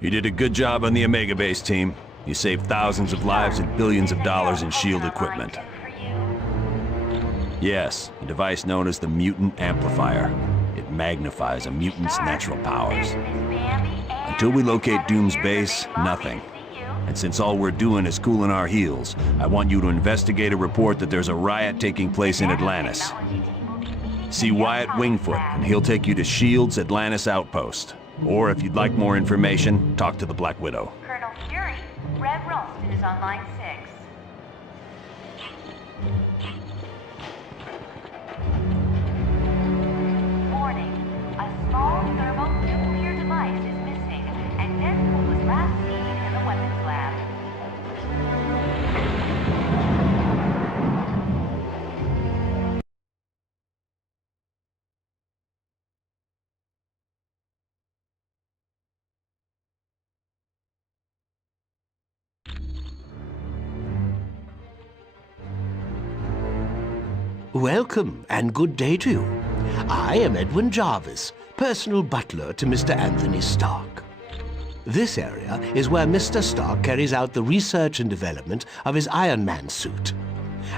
You did a good job on the Omega Base team. You saved thousands of lives and billions of dollars in SHIELD equipment. Yes, a device known as the Mutant Amplifier. It magnifies a mutant's natural powers. Until we locate Doom's base, nothing. And since all we're doing is cooling our heels, I want you to investigate a report that there's a riot taking place in Atlantis. See Wyatt Wingfoot, and he'll take you to SHIELD's Atlantis outpost. Or if you'd like more information, talk to the Black Widow. Colonel Fury, Red Ralston is on line 6. Warning, a small thermonuclear device is missing, and Deadpool was last seen in the weapons lab. Welcome, and good day to you. I am Edwin Jarvis, personal butler to Mr. Anthony Stark. This area is where Mr. Stark carries out the research and development of his Iron Man suit.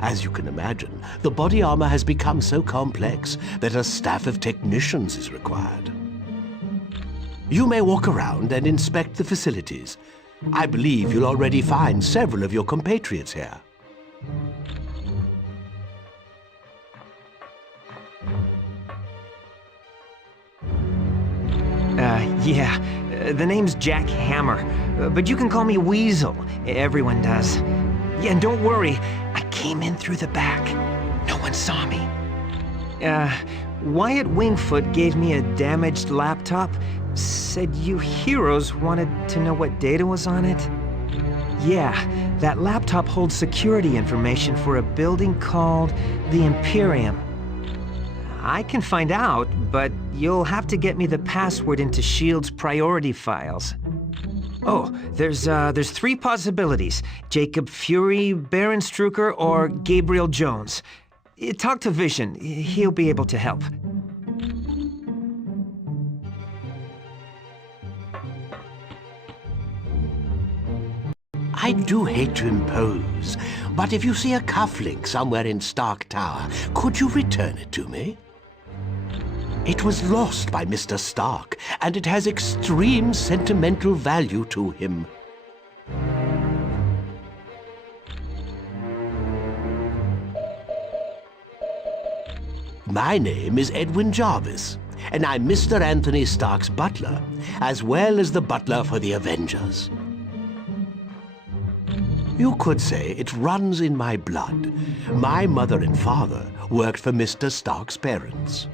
As you can imagine, the body armor has become so complex that a staff of technicians is required. You may walk around and inspect the facilities. I believe you'll already find several of your compatriots here. The name's Jack Hammer, but you can call me Weasel. Everyone does. Yeah, and don't worry, I came in through the back. No one saw me. Wyatt Wingfoot gave me a damaged laptop, said you heroes wanted to know what data was on it. Yeah, that laptop holds security information for a building called the Imperium. I can find out, but you'll have to get me the password into SHIELD's priority files. Oh, there's 3 possibilities. Jacob Fury, Baron Strucker, or Gabriel Jones. Talk to Vision. He'll be able to help. I do hate to impose, but if you see a cufflink somewhere in Stark Tower, could you return it to me? It was lost by Mr. Stark, and it has extreme sentimental value to him. My name is Edwin Jarvis, and I'm Mr. Anthony Stark's butler, as well as the butler for the Avengers. You could say it runs in my blood. My mother and father worked for Mr. Stark's parents.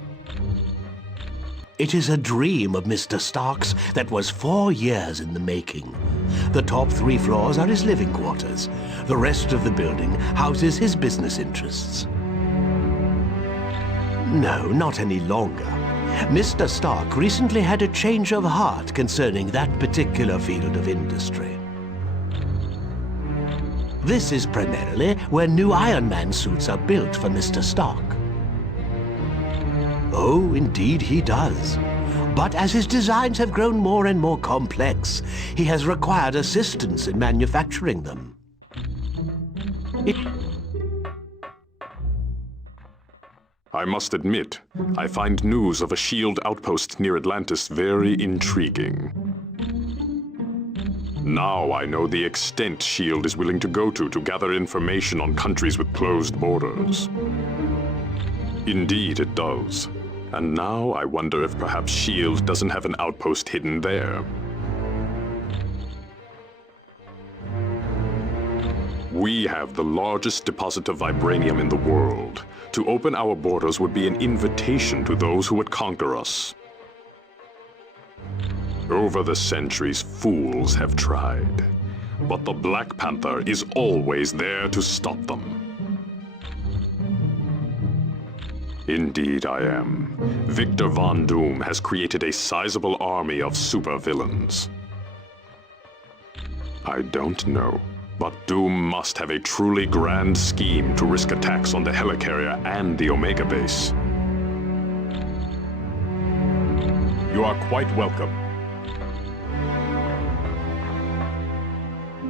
It is a dream of Mr. Stark's that was 4 years in the making. The top 3 floors are his living quarters. The rest of the building houses his business interests. No, not any longer. Mr. Stark recently had a change of heart concerning that particular field of industry. This is primarily where new Iron Man suits are built for Mr. Stark. Oh, indeed he does. But as his designs have grown more and more complex, he has required assistance in manufacturing them. I must admit, I find news of a SHIELD outpost near Atlantis very intriguing. Now I know the extent SHIELD is willing to go to gather information on countries with closed borders. Indeed it does. And now I wonder if perhaps SHIELD doesn't have an outpost hidden there. We have the largest deposit of vibranium in the world. To open our borders would be an invitation to those who would conquer us. Over the centuries, fools have tried. But the Black Panther is always there to stop them. Indeed I am. Victor Von Doom has created a sizable army of supervillains. I don't know, but Doom must have a truly grand scheme to risk attacks on the helicarrier and the Omega base. You are quite welcome.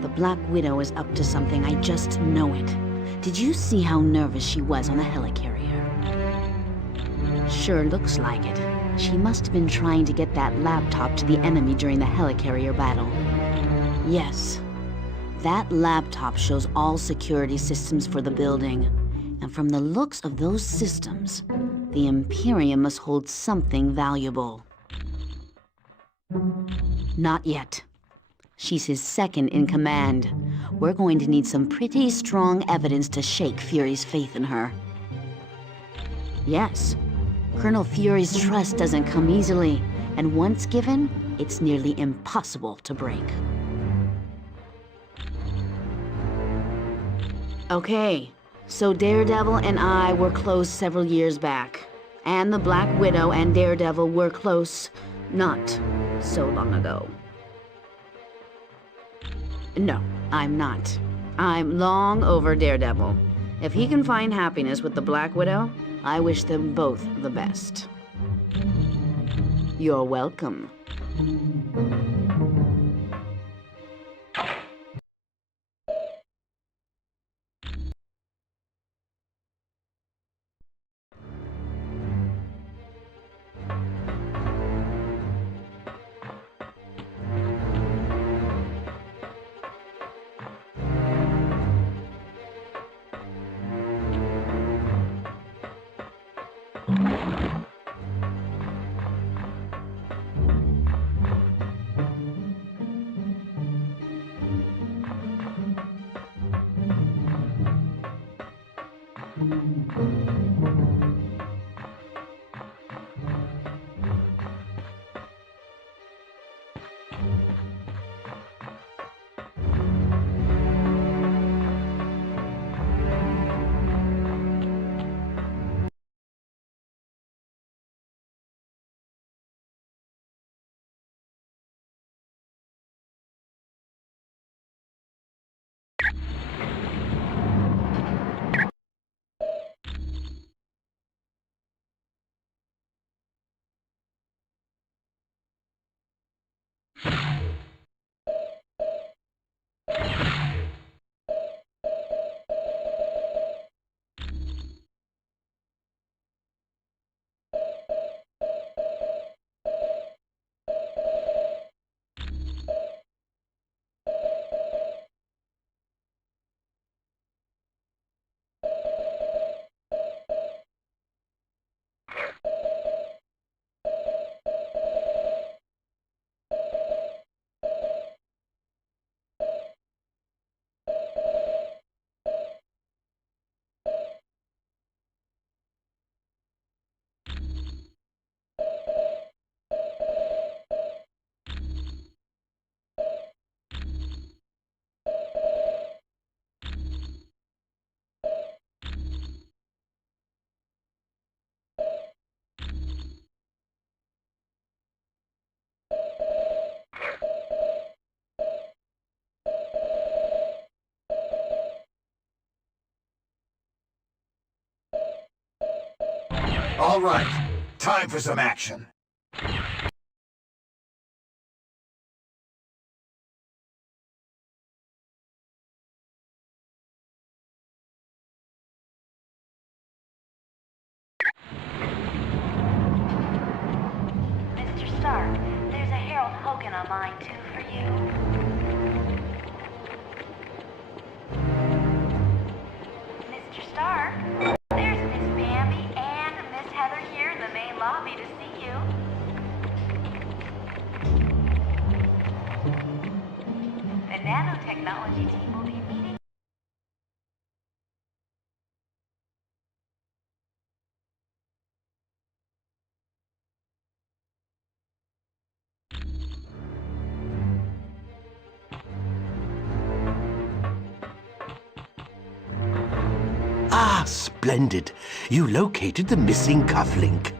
The Black Widow is up to something, I just know it. Did you see how nervous she was on the helicarrier? Sure looks like it. She must have been trying to get that laptop to the enemy during the helicarrier battle. Yes. That laptop shows all security systems for the building. And from the looks of those systems, the Imperium must hold something valuable. Not yet. She's his second in command. We're going to need some pretty strong evidence to shake Fury's faith in her. Yes, Colonel Fury's trust doesn't come easily, and once given, it's nearly impossible to break. Okay, so Daredevil and I were close several years back. And the Black Widow and Daredevil were close not so long ago. No, I'm not. I'm long over Daredevil. If he can find happiness with the Black Widow, I wish them both the best. You're welcome. All right, time for some action. Mr. Stark, there's a Harold Hogan on line 2 for you. Mr. Stark, there's Miss Bambi and Miss Heather here in the main lobby to see you. The nanotechnology team will be meeting. Ah, splendid. You located the missing cufflink.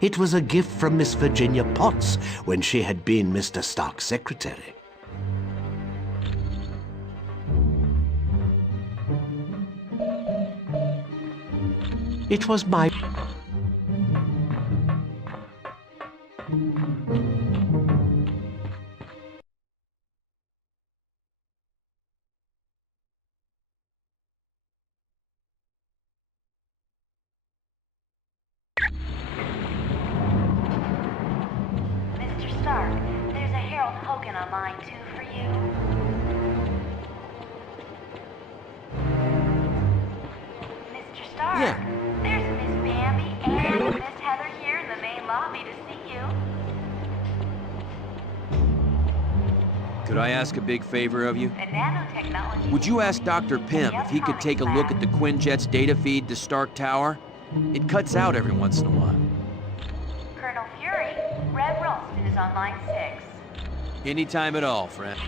It was a gift from Miss Virginia Potts when she had been Mr. Stark's secretary. It was my... on mine too for you. Mr. Stark, Yeah. there's Miss Bambi and Miss Heather here in the main lobby to see you. Could I ask a big favor of you? The nanotechnology... Would you ask Dr. Pym if he could take a look at the Quinjet's data feed to Stark Tower? It cuts out every once in a while. Colonel Fury, Red Ralston is on line 6. Anytime at all, friend.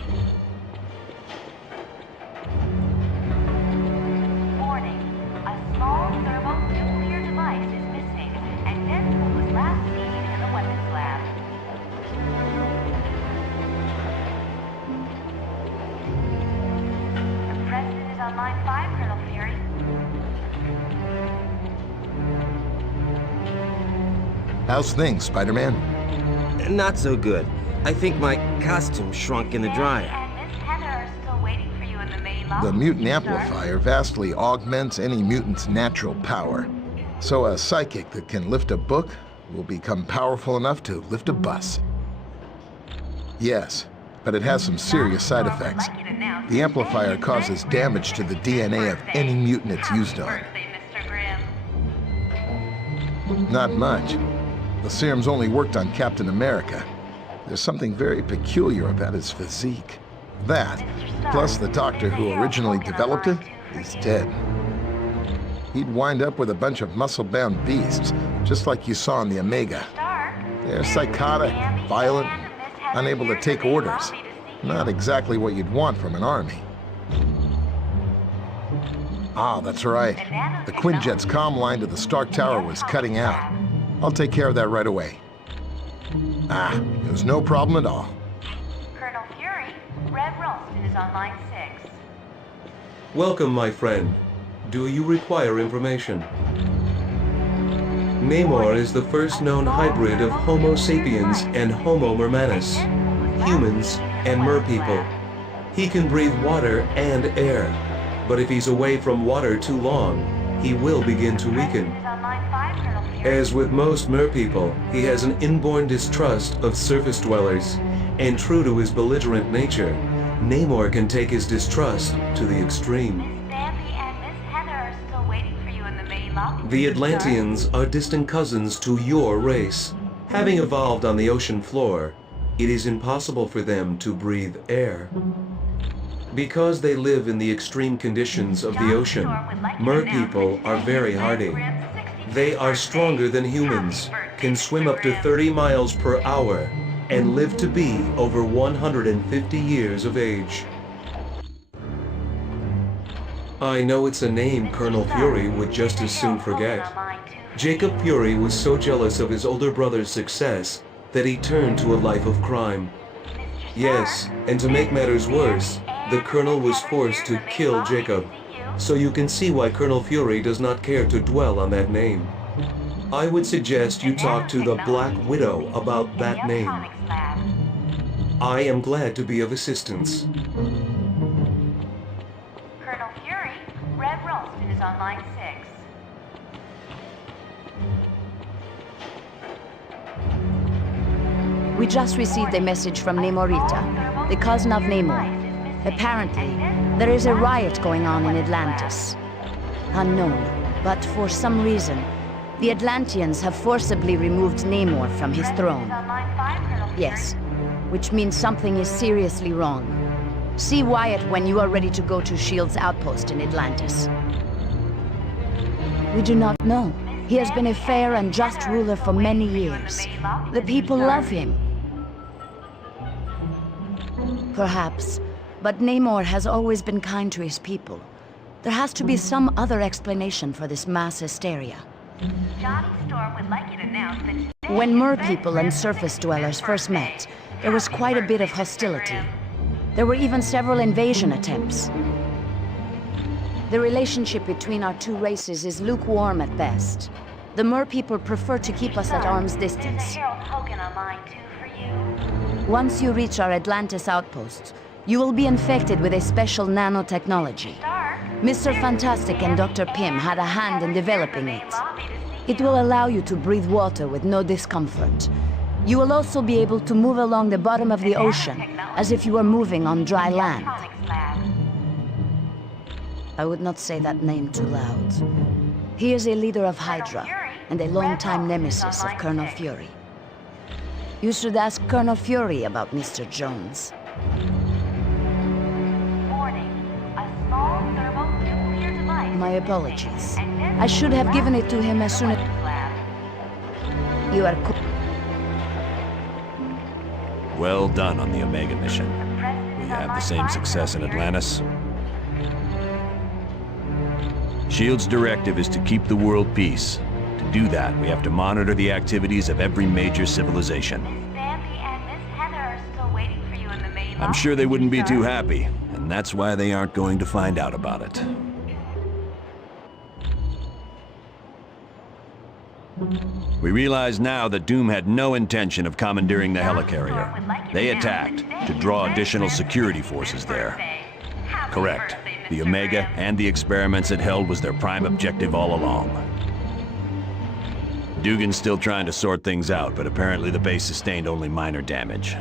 Warning, a small thermonuclear device is missing, and Deadpool was last seen in the weapons lab. The President is on line 5, Colonel Fury. How's things, Spider-Man? Not so good. I think my costume shrunk in the dryer. And Miss Heather are still waiting for you in the main lobby. The mutant Mr. Stark. amplifier vastly augments any mutant's natural power. So a psychic that can lift a book will become powerful enough to lift a bus. Yes, but it has some serious side effects. The amplifier causes damage to the DNA of any mutant it's used on. Birthday, Mr. Grimm. Not much. The serum's only worked on Captain America. There's something very peculiar about his physique. That, plus the doctor who originally developed it, is dead. He'd wind up with a bunch of muscle-bound beasts, just like you saw in the Omega. They're psychotic, violent, unable to take orders. Not exactly what you'd want from an army. Ah, that's right. The Quinjet's comm line to the Stark Tower was cutting out. I'll take care of that right away. Ah, it was no problem at all. Colonel Fury, Red Ralston is on line 6. Welcome, my friend. Do you require information? Namor is the first known hybrid of Homo sapiens and Homo mermanus, humans and merpeople. He can breathe water and air, but if he's away from water too long, he will begin to weaken. As with most merpeople, he has an inborn distrust of surface dwellers, and true to his belligerent nature, Namor can take his distrust to the extreme. Miss Bambi and Miss Heather are still waiting for you in the main lobby. The Atlanteans are distant cousins to your race. Having evolved on the ocean floor, it is impossible for them to breathe air. Because they live in the extreme conditions of the ocean, merpeople are very hardy. They are stronger than humans, can swim up to 30 miles per hour, and live to be over 150 years of age. I know it's a name Colonel Fury would just as soon forget. Jacob Fury was so jealous of his older brother's success that he turned to a life of crime. Yes, and to make matters worse, the Colonel was forced to kill Jacob. So you can see why Colonel Fury does not care to dwell on that name. I would suggest you talk to the Black Widow about that name. I am glad to be of assistance. Colonel Fury, Red Ralston is on line 6. We just received a message from Namorita, the cousin of Namor. Apparently, there is a riot going on in Atlantis. Unknown, but for some reason, the Atlanteans have forcibly removed Namor from his throne. Yes, which means something is seriously wrong. See Wyatt when you are ready to go to S.H.I.E.L.D.'s outpost in Atlantis. We do not know. He has been a fair and just ruler for many years. The people love him. Perhaps. But Namor has always been kind to his people. There has to be some other explanation for this mass hysteria. Johnny Storm would like you to announce that When merpeople and surface dwellers first met, there was quite a bit of hostility. There were even several invasion attempts. The relationship between our two races is lukewarm at best. The merpeople prefer to keep us at arm's distance. Harold Hogan on line 2 for you. Once you reach our Atlantis outposts, you will be infected with a special nanotechnology. Mr. Fantastic and Dr. Pym had a hand in developing it. It will allow you to breathe water with no discomfort. You will also be able to move along the bottom of the ocean, as if you were moving on dry land. I would not say that name too loud. He is a leader of Hydra, and a longtime nemesis of Colonel Fury. You should ask Colonel Fury about Mr. Jones. Warning. A small thermonuclear device. My apologies. I should have given it to him as soon as... You are cool. Well done on the Omega mission. We have the same success in Atlantis. SHIELD's directive is to keep the world peace. To do that, we have to monitor the activities of every major civilization. I'm sure they wouldn't be too happy, and that's why they aren't going to find out about it. We realize now that Doom had no intention of commandeering the helicarrier. They attacked to draw additional security forces there. Correct. The Omega and the experiments it held was their prime objective all along. Dugan's still trying to sort things out, but apparently the base sustained only minor damage.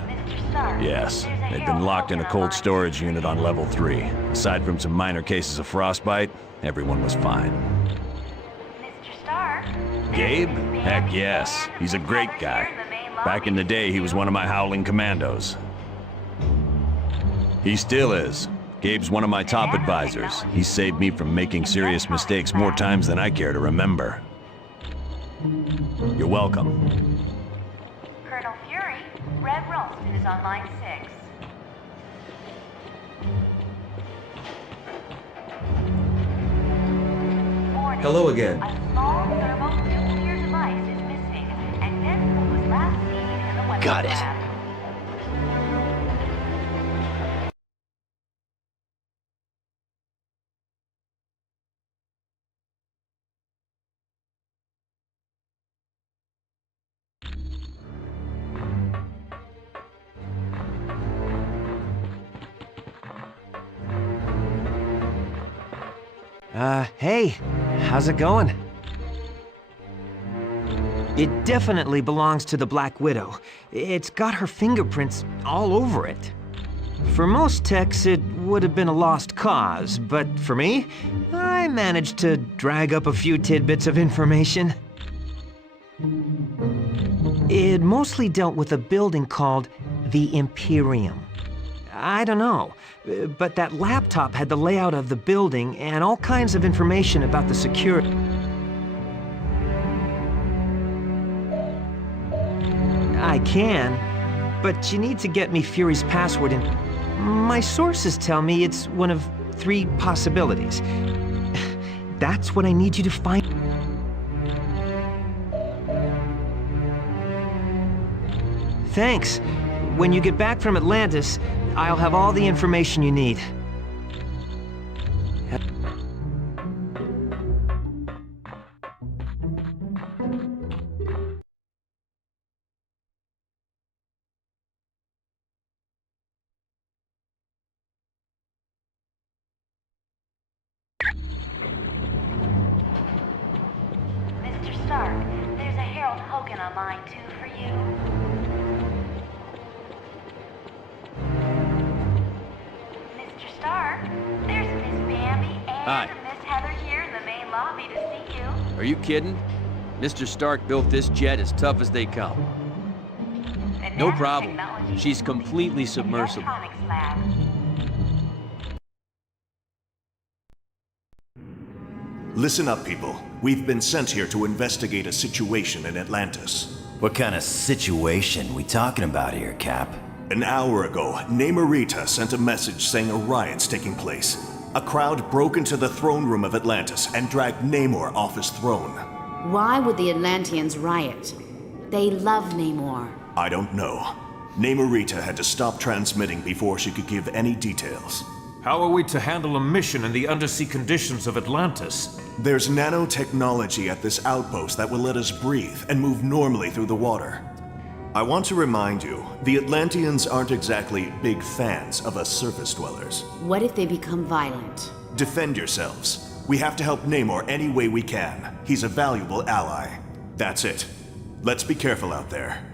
Yes, they'd been locked in a cold storage unit on level 3. Aside from some minor cases of frostbite, everyone was fine. Gabe? Heck yes. He's a great guy. Back in the day, he was one of my howling commandos. He still is. Gabe's one of my top advisors. He's saved me from making serious mistakes more times than I care to remember. You're welcome. Colonel Fury, Red Ralston is on line 6. Warning. Hello again. A small thermonuclear device is missing, and Deadpool was last seen in the weapons Got it. lab. Hey, how's it going? It definitely belongs to the Black Widow. It's got her fingerprints all over it. For most techs, it would have been a lost cause, but for me, I managed to drag up a few tidbits of information. It mostly dealt with a building called the Imperium. I don't know, but that laptop had the layout of the building and all kinds of information about the security. I can, but you need to get me Fury's password and my sources tell me it's one of 3 possibilities. That's what I need you to find. Thanks. When you get back from Atlantis, I'll have all the information you need. Mr. Stark, there's a Harold Hogan on line 2 for you. Mr. Stark, there's Miss Bambi and Hi. Miss Heather here in the main lobby to see you. Are you kidding? Mr. Stark built this jet as tough as they come. No problem. She's completely submersible. Listen up, people. We've been sent here to investigate a situation in Atlantis. What kind of situation we talking about here, Cap? An hour ago, Namorita sent a message saying a riot's taking place. A crowd broke into the throne room of Atlantis and dragged Namor off his throne. Why would the Atlanteans riot? They love Namor. I don't know. Namorita had to stop transmitting before she could give any details. How are we to handle a mission in the undersea conditions of Atlantis? There's nanotechnology at this outpost that will let us breathe and move normally through the water. I want to remind you, the Atlanteans aren't exactly big fans of us surface dwellers. What if they become violent? Defend yourselves. We have to help Namor any way we can. He's a valuable ally. That's it. Let's be careful out there.